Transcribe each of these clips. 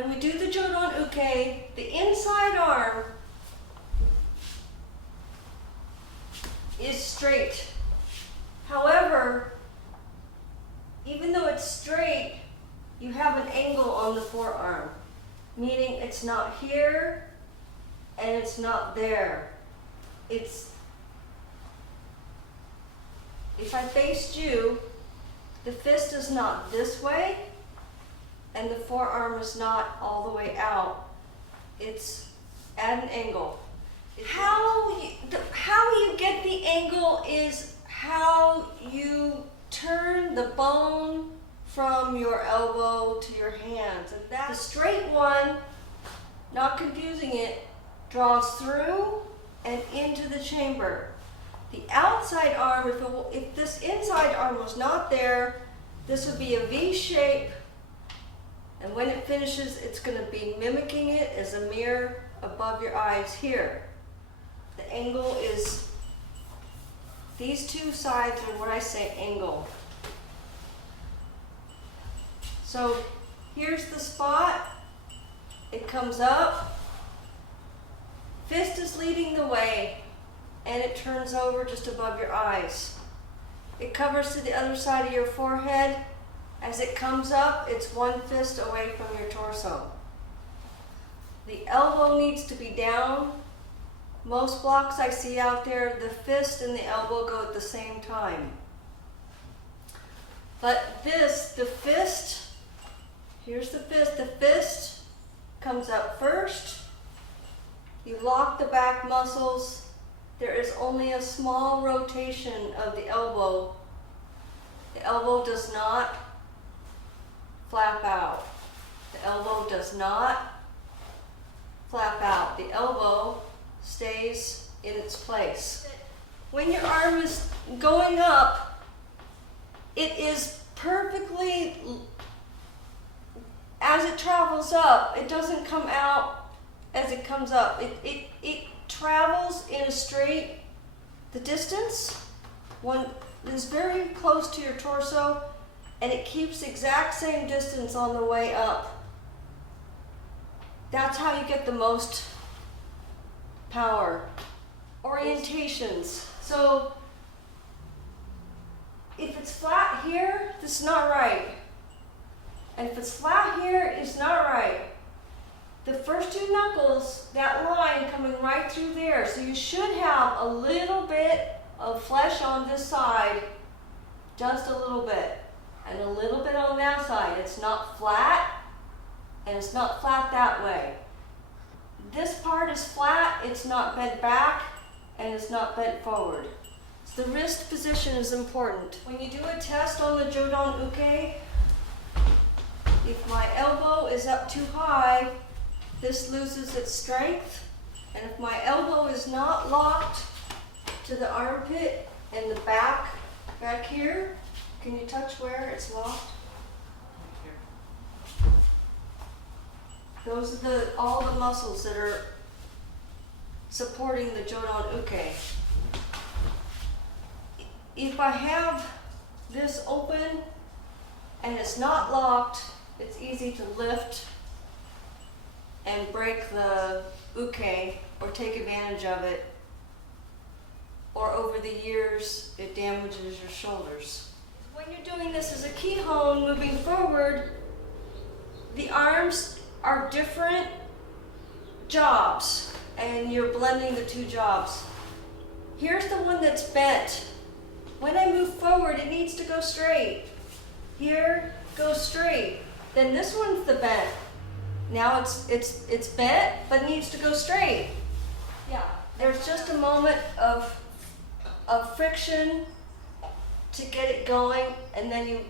When we do the Jodan Uke, the inside arm is straight. However, even though it's straight, you have an angle on the forearm, meaning it's not here and it's not there. It's, if I faced you, the fist is not this way and the forearm is not all the way out. It's at an angle. How you get the angle is how you turn the bone from your elbow to your hands. And that, the straight one, not confusing it, draws through and into the chamber. The outside arm, if this inside arm was not there, this would be a V shape, and when it finishes, it's going to be mimicking it as a mirror above your eyes here. The angle is, these two sides are what I say angle. So here's the spot, it comes up, fist is leading the way, and it turns over just above your eyes. It covers to the other side of your forehead. As it comes up, it's one fist away from your torso. The elbow needs to be down. Most blocks I see out there, the fist and the elbow go at the same time. But this, the fist, here's the fist comes up first. You lock the back muscles. There is only a small rotation of the elbow. The elbow does not flap out. The elbow does not flap out. The elbow stays in its place. When your arm is going up, it is perfectly, as it travels up, it doesn't come out as it comes up. It travels in a straight, the distance, one is very close to your torso, and it keeps the exact same distance on the way up. That's how you get the most power. Orientations. So if it's flat here, this is not right. And if it's flat here, it's not right. The first two knuckles, that line coming right through there. So you should have a little bit of flesh on this side, just a little bit, and a little bit on that side. It's not flat, and it's not flat that way. This part is flat, it's not bent back, and it's not bent forward. So the wrist position is important. When you do a test on the Jodan Uke, if my elbow is up too high, this loses its strength, and if my elbow is not locked to the armpit and the back here, can you touch where it's locked? Those are all the muscles that are supporting the Jodan Uke. If I have this open and it's not locked, it's easy to lift and break the uke or take advantage of it, or over the years it damages your shoulders. When you're doing this as a kihon moving forward, the arms are different jobs and you're blending the two jobs. Here's the one that's bent. When I move forward, it needs to go straight. Here, go straight. Then this one's the bent. Now it's bent, but needs to go straight. Yeah, there's just a moment of friction to get it going, and then you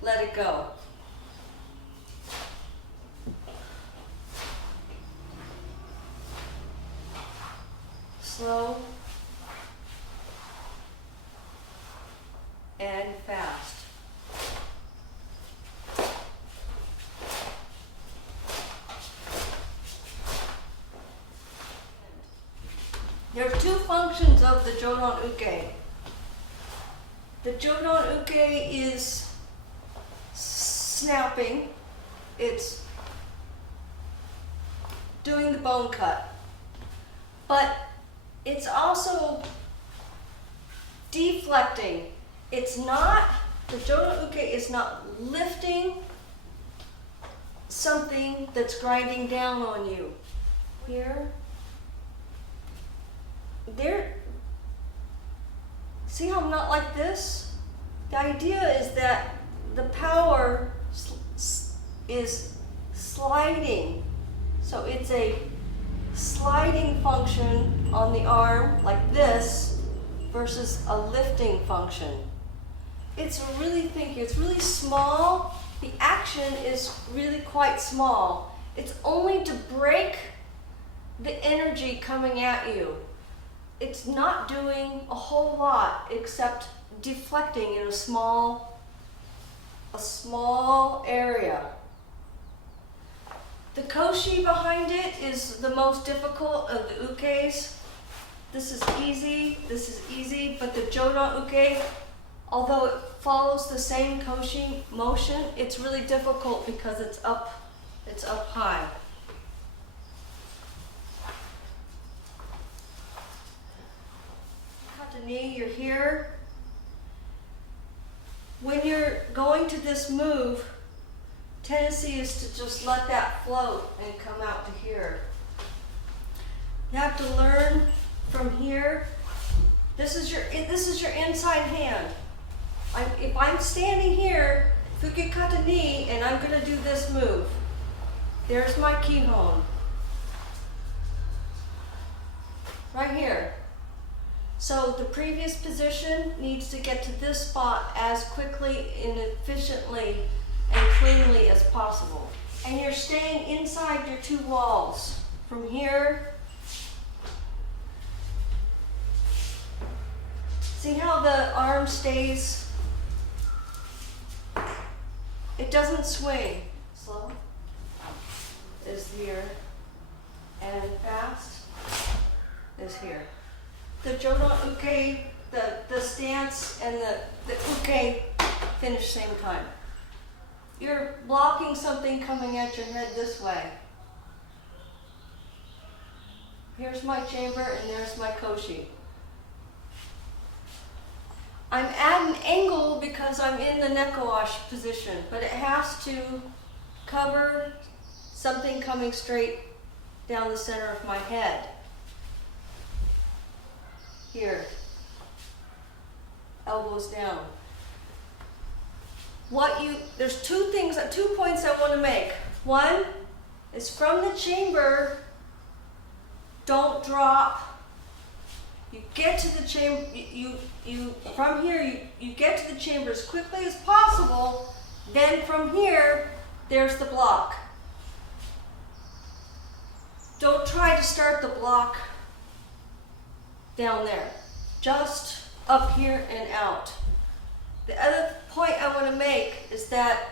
let it go. Slow and fast. There are two functions of the Jodan Uke. The Jodan Uke is snapping. It's doing the bone cut. But it's also deflecting. It's not, the Jodan Uke is not lifting something that's grinding down on you. Here, there, see how I'm not like this? The idea is that the power is sliding. So it's a sliding function on the arm like this versus a lifting function. It's really thinking, it's really small. The action is really quite small. It's only to break the energy coming at you. It's not doing a whole lot except deflecting in a small area. The koshi behind it is the most difficult of the ukes. This is easy, but the Jodan Uke, although it follows the same koshi motion, it's really difficult because it's up high. Katani, you're here. When you're going to this move, tendency is to just let that float and come out to here. You have to learn from here. This is your inside hand. If I'm standing here, Fukikata ni, and I'm going to do this move. There's my kihon. Right here. So the previous position needs to get to this spot as quickly and efficiently and cleanly as possible. And you're staying inside your two walls. From here, see how the arm stays? It doesn't swing. Slow is here, and fast is here. The Jodan Uke, the stance and the uke finish same time. You're blocking something coming at your head this way. Here's my chamber and there's my koshi. I'm at an angle because I'm in the nekowash position, but it has to cover something coming straight down the center of my head. Here, elbows down. There's two points I want to make. One is from the chamber, don't drop. You get to the chamber, from here, you get to the chamber as quickly as possible. Then from here, there's the block. Don't try to start the block down there, just up here and out. The other point I want to make is that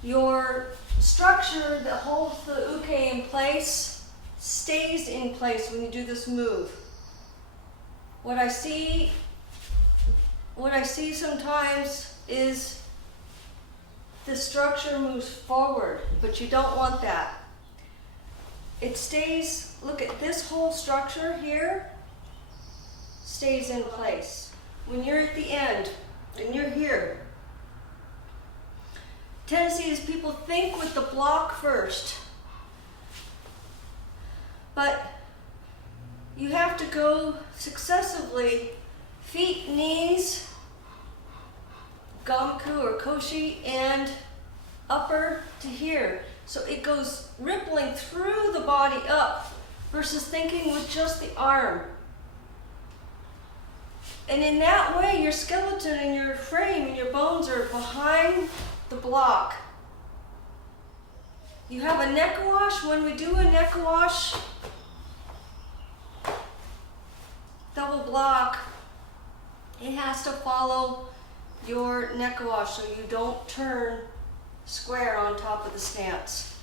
your structure that holds the uke in place stays in place when you do this move. What I see sometimes is the structure moves forward, but you don't want that. It stays, look at this whole structure here, stays in place. When you're at the end and you're here, tendency is people think with the block first, but you have to go successively, feet, knees, gamku or koshi, and upper to here. So it goes rippling through the body up versus thinking with just the arm. And in that way, your skeleton and your frame and your bones are behind the block. You have a neck wash. When we do a neck wash, double block, it has to follow your neck wash so you don't turn square on top of the stance.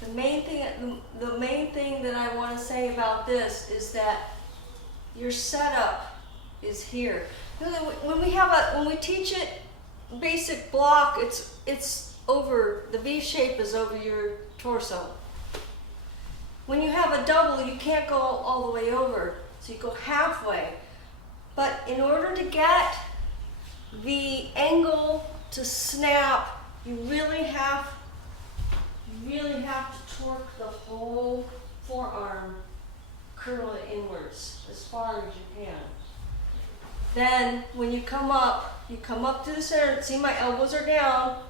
The main thing that I want to say about this is that your setup is here. When we teach it basic block, it's over, the V shape is over your torso. When you have a double, you can't go all the way over, so you go halfway. But in order to get the angle to snap, you really have to torque the whole forearm, curl it inwards as far as you can. Then when you come up to the center. See, my elbows are down,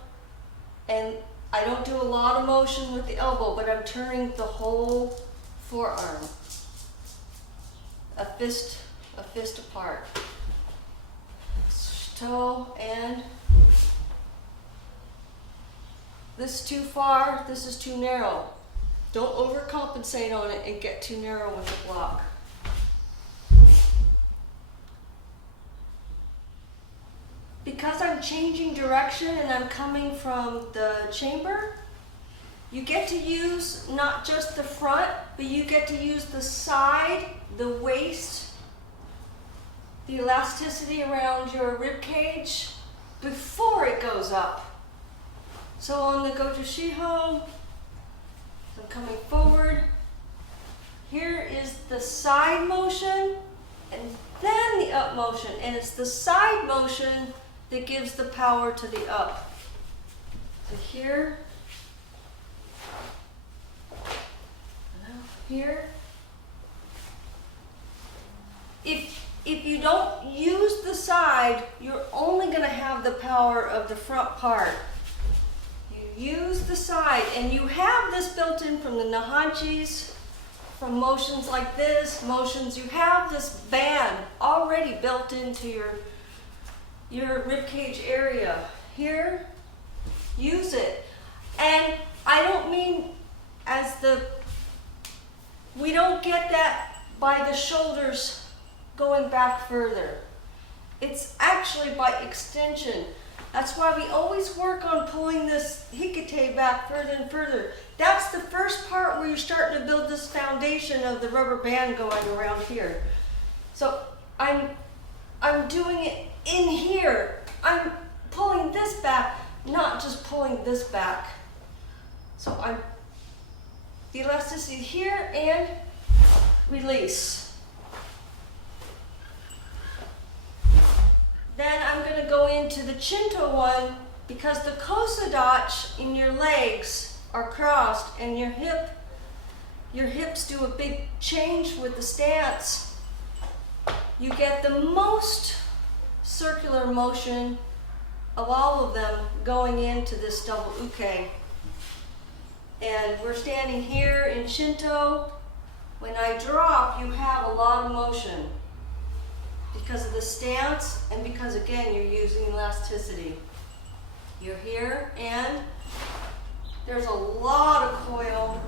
and I don't do a lot of motion with the elbow, but I'm turning the whole forearm, a fist apart. Toe, and this is too far, this is too narrow. Don't overcompensate on it and get too narrow with the block. Because I'm changing direction and I'm coming from the chamber, you get to use not just the front, but you get to use the side, the waist, the elasticity around your rib cage before it goes up. So on the Goju Shiho, I'm coming forward. Here is the side motion and then the up motion. And it's the side motion that gives the power to the up. So here, and here. If you don't use the side, you're only going to have the power of the front part. You use the side, and you have this built in from the Nahanchis, from motions like this, you have this band already built into your ribcage area. Here, use it. And I don't mean we don't get that by the shoulders going back further. It's actually by extension. That's why we always work on pulling this hikite back further and further. That's the first part where you're starting to build this foundation of the rubber band going around here. So I'm doing it in here. I'm pulling this back, not just pulling this back. So I'm the elasticity here and release. Then I'm going to go into the Chinto one because the kosadach in your legs are crossed and your hips do a big change with the stance. You get the most circular motion of all of them going into this double uke. And we're standing here in Shinto. When I drop, you have a lot of motion because of the stance and because, again, you're using elasticity. You're here, and there's a lot of coil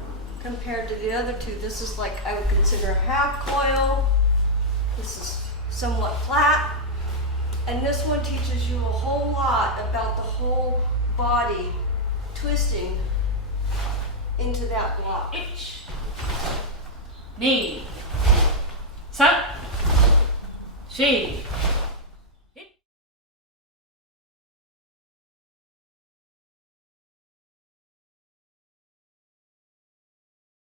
compared to the other two. This is like, I would consider half coil. This is somewhat flat. And this one teaches you a whole lot about the whole body twisting into that block. 1、2、3、4、